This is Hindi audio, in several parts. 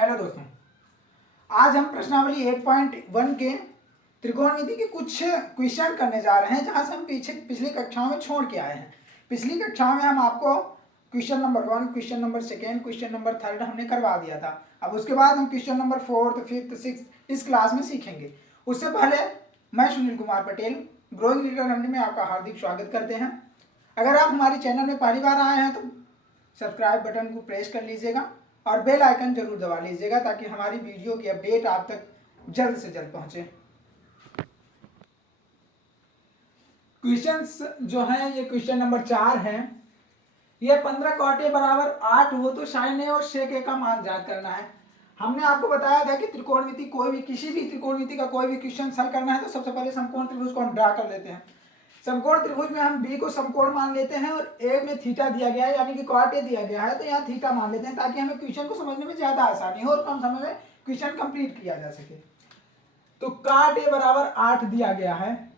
हेलो दोस्तों, आज हम प्रश्नावली 8.1 के त्रिकोणमिति के कुछ क्वेश्चन करने जा रहे हैं जहां से हम पिछली कक्षाओं में छोड़ के आए हैं। पिछली कक्षाओं में हम आपको question number 1, question number 2, question number 3 हमने करवा दिया था। अब उसके बाद हम क्वेश्चन नंबर 4, 5, 6 इस क्लास में सीखेंगे। उससे पहले मैं Sunil Kumar Patel growing leader learning में आपका हार्दिक स्वागत करते हैं। अगर आप हमारे चैनल में पहली बार आए हैं तो सब्सक्राइब बटन को प्रेस कर लीजिएगा और बेल आइकन जरूर दबा लीजिएगा ताकि हमारी वीडियो की अपडेट आप तक जल्द से जल्द पहुंचे। क्वेश्चंस जो है ये क्वेश्चन नंबर 4 है। ये 15 cot a बराबर 8 हो तो sin a और sec a का मान ज्ञात करना है। हमने आपको बताया था कि त्रिकोणमिति कोई भी किसी भी त्रिकोणमिति का कोई भी क्वेश्चन हल करना है तो सबसे पहले समकोण त्रिभुज को हम ड्रा कर लेते हैं। समकोण त्रिभुज में हम b को समकोण मान लेते हैं और a में थीटा दिया गया है यानी कि cot a दिया गया है तो यहाँ थीटा मान लेते हैं ताकि हमें क्वेश्चन को समझने में ज्यादा आसानी हो और कम समय में क्वेश्चन कंप्लीट किया जा सके। तो cot a बराबर 8 दिया गया है,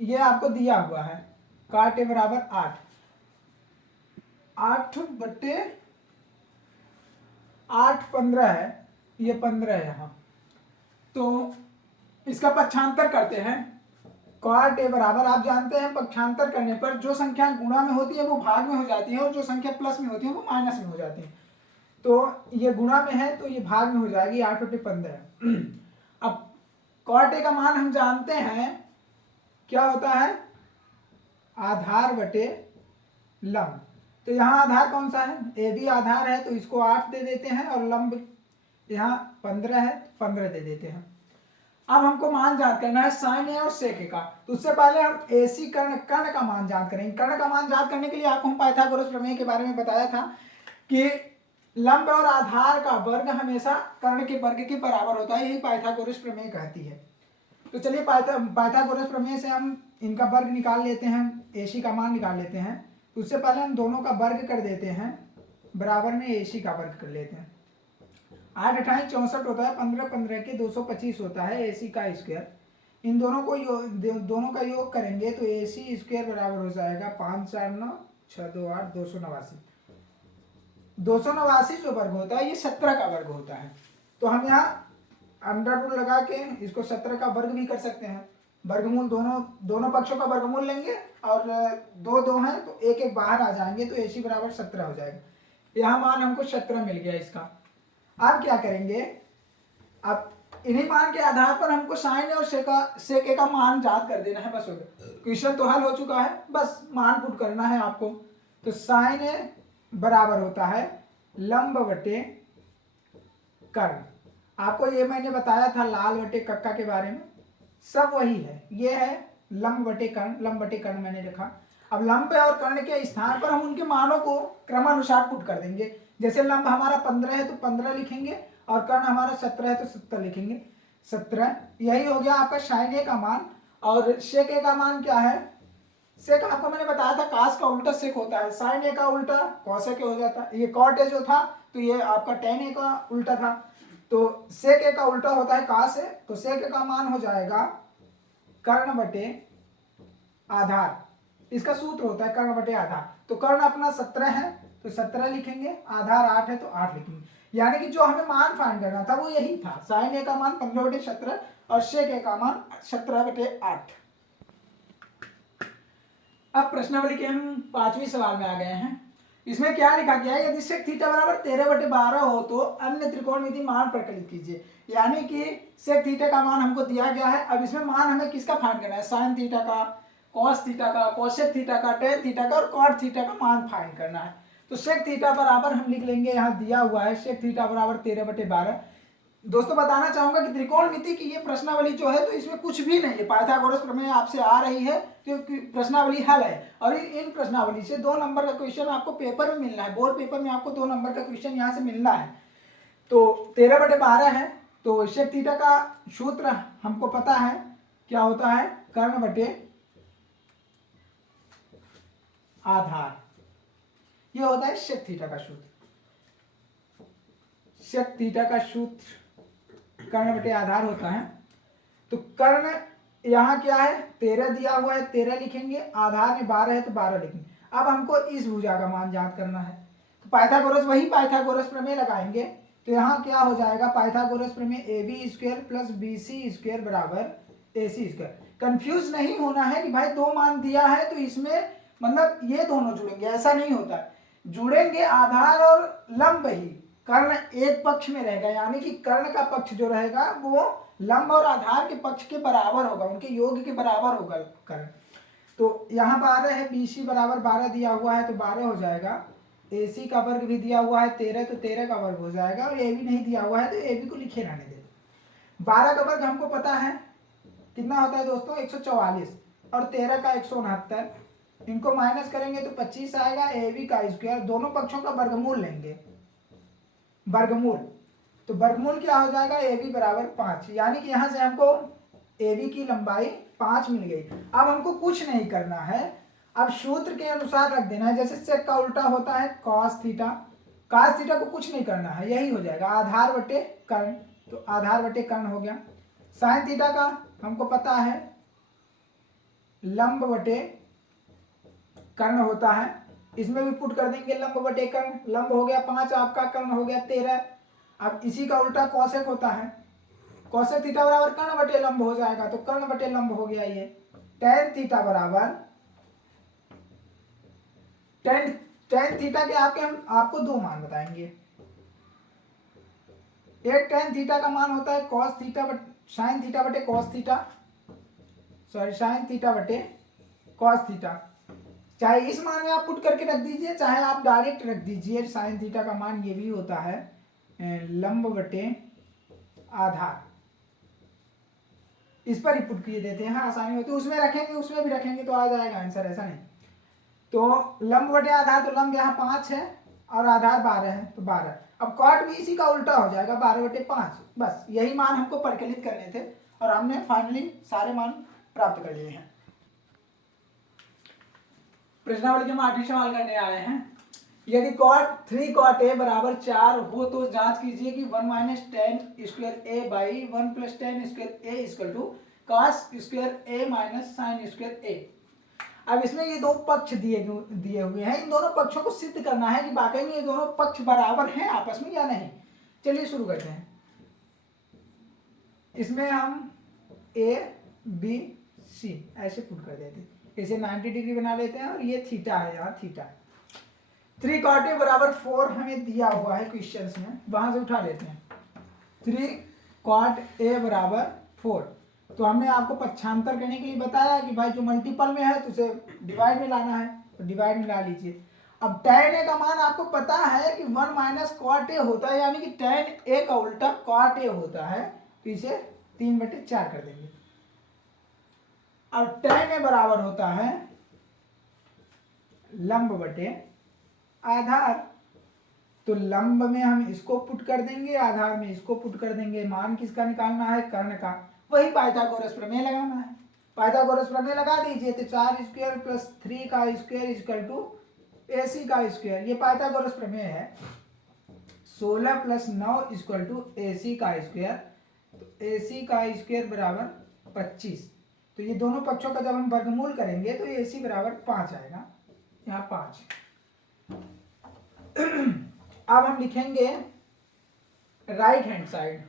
ये आपको दिया हुआ है। cot a बराबर 8 15 है, ये 15 है यहाँ। तो इसका पक्षांतर करते हैं। cot a बराबर आप जानते हैं पक्षांतर करने पर जो संख्या गुणा में होती है वो भाग में हो जाती है और जो संख्या प्लस में होती है वो माइनस में हो जाती है। तो ये गुणा में है तो ये भाग में हो जाएगी 8/15। अब cot a का मान हम जानते हैं क्या होता है, आधार बटे लंब। तो यहाँ आधार कौन सा है, ए बी आधार है तो इसको 8 दे देते हैं और लंब यहाँ 15 है 15 दे देते हैं। अब हमको मान ज्ञात करना है sin a और sec a का। तो उससे पहले हम AC कर्ण का मान ज्ञात करेंगे। कर्ण का मान ज्ञात करने के लिए आपको हम पाइथागोरस प्रमेय के बारे में बताया था कि लंब और आधार का वर्ग हमेशा कर्ण के वर्ग के बराबर होता है, यही पाइथागोरस प्रमेय कहती है। तो चलिए पाइथागोरस प्रमेय से हम इनका वर्ग निकाल लेते हैं, AC का मान निकाल लेते हैं। तो उससे पहले हम दोनों का वर्ग कर देते हैं, बराबर में AC का वर्ग कर लेते हैं। 8 28 64 होता है, 15 15 के 225 होता है AC का स्क्वायर। इन दोनों को दोनों का योग करेंगे तो AC स्क्वायर बराबर हो जाएगा 5 4 9 6 2 8 289 जो वर्ग होता है ये 17 का वर्ग होता है। तो हम यहाँ अंडर रूट लगा के इसको 17 का वर्ग भी कर सकते हैं। वर्गमूल दोनों पक्षों का वर्गमूल लेंगे और 2 2 है तो 1 1 बाहर आ जाएंगे तो AC बराबर 17 हो जाएगा। यहाँ मान हमको 17 मिल गया इसका। अब क्या करेंगे, अब इन्हीं मान के आधार पर हमको sin और sec a का मान ज्ञात कर देना है। बस हो गया, क्वेश्चन तो हल हो चुका है, बस मान पुट करना है आपको। तो sin a बराबर होता है लंब बटे कर्ण। आपको ये मैंने बताया था लाल बटे कक्का के बारे में, सब वही है। ये है लंब बटे कर्ण मैंने लिखा। अब लंब और कर्ण के स्थान पर हम उनके मानों को क्रमानुसार पुट कर देंगे। जैसे लंब हमारा 15 है तो 15 लिखेंगे और कर्ण हमारा 17 है तो 17 लिखेंगे। 17 यही हो गया आपका sin a का मान। और sec a का मान क्या है, सेक आपको मैंने बताया था कास का उल्टा सेक होता है, sin a का उल्टा cos a हो जाता है। ये cot a जो था तो ये आपका tan a का उल्टा था, तो sec a का उल्टा होता है cos a। तो sec a का मान हो जाएगा कर्ण बटे आधार, इसका सूत्र होता है कर्ण बटे आधार। तो कर्ण अपना 17 है तो 17 लिखेंगे, आधार 8 है तो 8 लिखेंगे। यानी कि जो हमें मान फाइंड करना था वो यही था, sin a का मान 15/17 और sec a का मान 17/8। अब प्रश्नावली के हम 5वें सवाल में आ गए हैं। इसमें क्या लिखा गया है, यदि sec थीटा बराबर 13/12 हो तो अन्य त्रिकोणमिति मान प्रकलित कीजिए। यानी कि sec थीटा का मान हमको दिया गया है। अब इसमें मान हमें किसका फाइंड करना है, sin थीटा का, cos थीटा का, cosec थीटा का, tan थीटा का और cot थीटा का मान फाइंड करना है। तो sec थीटा बराबर हम लिख लेंगे, यहाँ दिया हुआ है sec थीटा बराबर 13/12। दोस्तों बताना चाहूंगा कि त्रिकोणमिति की ये प्रश्नावली जो है तो इसमें कुछ भी नहीं है, पाइथागोरस प्रमेय आपसे आ रही है क्योंकि प्रश्नावली हल है। और इन प्रश्नावली से 2 नंबर का क्वेश्चन आपको पेपर में मिलना है, बोर्ड पेपर में आपको 2 नंबर का क्वेश्चन यहाँ से मिलना है। तो 13/12 है तो sec थीटा का सूत्र हमको पता है क्या होता है, कर्ण बटे आधार, ये होता है sec थीटा का सूत्र। sec थीटा का सूत्र कर्ण बटे आधार होता है। तो कर्ण यहाँ क्या है 13 दिया हुआ है, 13 लिखेंगे, आधार में 12 है तो 12 लिखेंगे। अब हमको इस भुजा का मान ज्ञात करना है तो पाइथागोरस प्रमेय लगाएंगे। तो यहाँ क्या हो जाएगा, पाइथागोरस प्रमेय A B square plus B C square बराबर ए सी स्क्वायर। कंफ्यूज नहीं होना है कि भाई दो मान दिया है तो इसमें मतलब ये दोनों जुड़ेंगे, ऐसा नहीं होता है। जुड़ेंगे आधार और लंब ही, कर्ण एक पक्ष में रहेगा, यानी कि कर्ण का पक्ष जो रहेगा वो लंब और आधार के पक्ष के बराबर होगा, उनके योग के बराबर होगा कर्ण। तो यहाँ 12 है, बी सी बराबर 12 दिया हुआ है तो 12 हो जाएगा। ए सी का वर्ग भी दिया हुआ है 13, तो 13 का वर्ग हो जाएगा। और ए बी नहीं दिया हुआ है तो ए बी को लिखे रहने दे। 12 का वर्ग हमको पता है कितना होता है दोस्तों, 144, और 13 का 169। इनको माइनस करेंगे तो 25 आएगा। ए बी का स्क्वायर, दोनों पक्षों का वर्गमूल लेंगे, वर्गमूल, तो वर्गमूल क्या हो जाएगा, ए बी बराबर 5, यानी कि यहाँ से हमको ए बी की लंबाई 5 मिल गई। अब हमको कुछ नहीं करना है, अब सूत्र के अनुसार रख देना है, जैसे सेक का उल्टा होता है कॉस थीटा, कॉस थीटा को कुछ नहीं करना है, यही हो जाएगा आधार बटे कर्ण, तो आधार बटे कर्ण हो गया। साइन थीटा का हमको पता है लंब बटे कर्ण होता है, इसमें भी पुट कर देंगे लंब बटे कर्ण, लंब हो गया 5 आपका, कर्ण हो गया 13। अब इसी का उल्टा कौशिक होता है, कौशिक थीटा बराबर कर्ण बटे लंब हो जाएगा, तो कर्ण बटे लंब हो गया ये। टेन थीटा बराबर टेन थीटा के हम आपको दो मान बताएंगे। एक टेन थीटा का मान होता है कॉस थीटा साइन थीटा बटे cos theta, sorry sine theta बटे कॉस थीटा। चाहे इस मान में आप पुट करके रख दीजिए, चाहे आप डायरेक्ट रख दीजिए। साइन थीटा का मान ये भी होता है लंब बटे आधार, इस पर ही पुट किए देते हैं, आसानी होती है। उसमें रखेंगे, उसमें भी रखेंगे तो आ जाएगा आंसर, ऐसा नहीं। तो लंब बटे आधार, तो लंब यहाँ 5 है और आधार 12 है, तो 12। अब कॉट भी इसी का उल्टा हो जाएगा, 12 बटे 5। बस यही मान हमको परिकलित करने थे और हमने फाइनली सारे मान प्राप्त कर लिए हैं। प्रश्नावली के हम 8वें सवाल करने आए हैं। यदि cot 3 cot a बराबर 4 हो तो जांच कीजिए कि 1 minus tan square A by 1 plus tan square A equal to cos square A minus sine square A. अब इसमें ये दो पक्ष दिए हुए हैं, इन दोनों पक्षों को सिद्ध करना है कि वाकई में ये दोनों पक्ष बराबर हैं आपस में या नहीं। चलिए शुरू करते हैं। इसमें हम ए बी सी ऐसे पुट कर देते हैं, इसे 90 डिग्री बना लेते हैं और ये थीटा है, यहाँ थीटा। 3 cot a बराबर 4 हमें दिया हुआ है क्वेश्चंस में, वहां से उठा लेते हैं। 3 cot a बराबर 4, तो हमने आपको पक्षांतर करने के लिए बताया कि भाई जो मल्टीपल में है तो उसे डिवाइड में लाना है, तो डिवाइड में ला लीजिए। अब tan a का मान आपको पता है कि 1 माइनस cot a होता है, यानी कि tan a का उल्टा cot a होता है, तो इसे 3/4 कर देंगे। अब tan a बराबर होता है लंब बटे आधार, तो लंब में हम इसको पुट कर देंगे, आधार में इसको पुट कर देंगे। मान किसका निकालना है, कर्ण का, वही पाइथागोरस प्रमेय लगाना है। पाइथागोरस प्रमेय लगा दीजिए, तो 4 स्क्वायर प्लस 3 का स्क्वायर इक्वल टू AC का स्क्वायर, ये पाइथागोरस प्रमेय है। 16 प्लस 9 इक्वल टू AC का स्क्वायर, तो AC का स्क्वायर बराबर 25। तो ये दोनों पक्षों का जब हम वर्गमूल करेंगे तो AC बराबर 5 आएगा, यहाँ 5। अब हम लिखेंगे राइट हैंड साइड,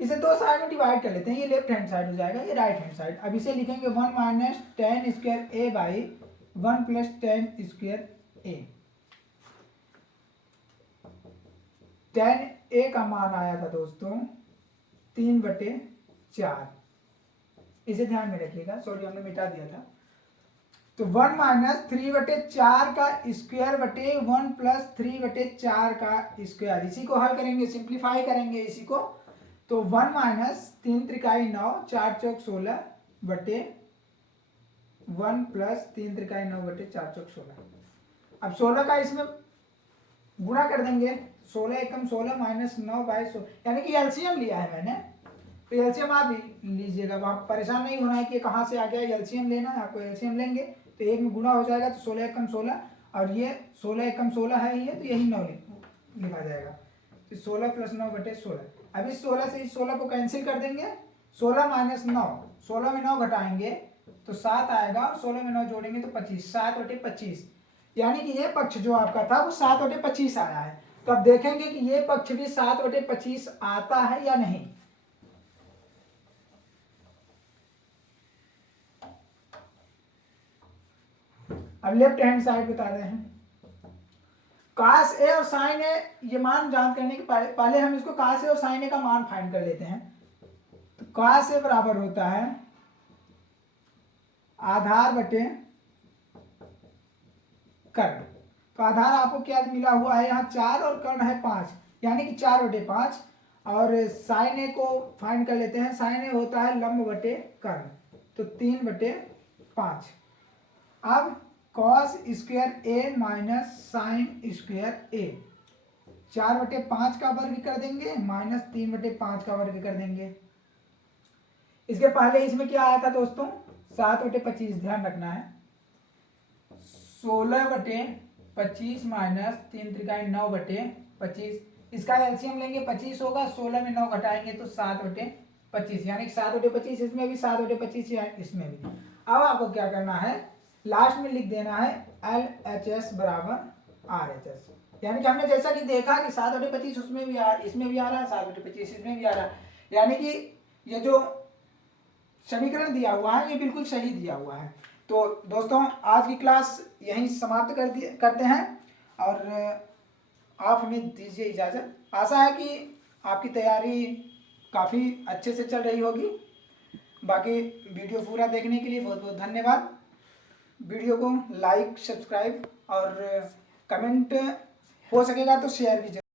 इसे दो साइड में डिवाइड कर लेते हैं, ये लेफ्ट हैंड साइड हो जाएगा, ये राइट हैंड साइड। अब इसे लिखेंगे 1 minus tan square A by 1 plus tan square A. Tan A का मान आया था दोस्तों 3/4, इसे ध्यान में रखिएगा, सॉरी हमने मिटा दिया था। तो 1 माइनस 3/4 का स्क्वायर बटे 1 प्लस 3/4 का स्क्वायर, इसी को हल करेंगे, सिंप्लीफाई करेंगे इसी को। तो 1 माइनस 3 त्रिकाई 9, 4 चौक 16 बटे 1 प्लस 3 त्रिकाई 9 बटे 4 चौक 16। अब 16 का इसमें गुणा कर देंगे, 16 एकम 16 माइनस 9 बाई 16, यानी कि एलसीएम लिया है मैंने, तो एलसीएम आप भी लीजिएगा, वहाँ परेशान नहीं होना है कि कहाँ से आ गया, एलसीएम लेना है आपको। एलसीएम लेंगे तो एक में गुणा हो जाएगा, तो 16 एकम 16, और ये 16 एकम 16 है ये, तो यही 9 लिखा जाएगा। तो 16 प्लस 9 बटे 16। अब इस 16 से इस 16 को कैंसिल कर देंगे, 16 माइनस 9, 16 में 9 घटाएंगे तो 7 आएगा, और 16 में 9 जोड़ेंगे तो 25, 7/25, यानी कि ये पक्ष जो आपका था वो 7/25 आया है। तो अब देखेंगे कि ये पक्ष भी 7/25 आता है या नहीं। अब लेफ्ट हैंड साइड बता रहे हैं, cos A और sin A ये मान ज्ञात करने के पहले हम इसको cos A और sin A का मान फाइंड कर लेते हैं। तो cos A बराबर होता है आधार बटे कर्ण। तो आधार आपको क्या मिला हुआ है यहाँ 4 और कर्ण है 5, यानी कि 4/5। और sin A को फाइंड कर लेते हैं, sin A होता है लंब बटे कर्ण, तो 3/5। अब cos square A minus sine square A, 4/5 का वर्ग कर देंगे माइनस 3/5 का वर्ग कर देंगे। इसके पहले इसमें क्या आया था दोस्तों, 7/25, ध्यान रखना है। 16/25 माइनस 3 त्रिकाई 9/25, इसका एलसीएम लेंगे 25 होगा, 16 में 9 घटाएंगे तो 7/25, यानी 7/25 इसमें भी 7/25 इसमें भी। अब आपको क्या करना है, लास्ट में लिख देना है LHS बराबर RHS, यानी कि हमने जैसा कि देखा कि 7/25 उसमें भी इसमें भी आ रहा है, 7/25 इसमें भी आ रहा है, यानी कि ये जो समीकरण दिया हुआ है ये बिल्कुल सही दिया हुआ है। तो दोस्तों आज की क्लास यहीं समाप्त करते हैं और आप हमें दीजिए इजाज़त। आशा है कि आपकी तैयारी काफ़ी अच्छे से चल रही होगी। बाकी वीडियो पूरा देखने के लिए बहुत बहुत धन्यवाद। वीडियो को लाइक, सब्सक्राइब और कमेंट हो सकेगा तो शेयर भी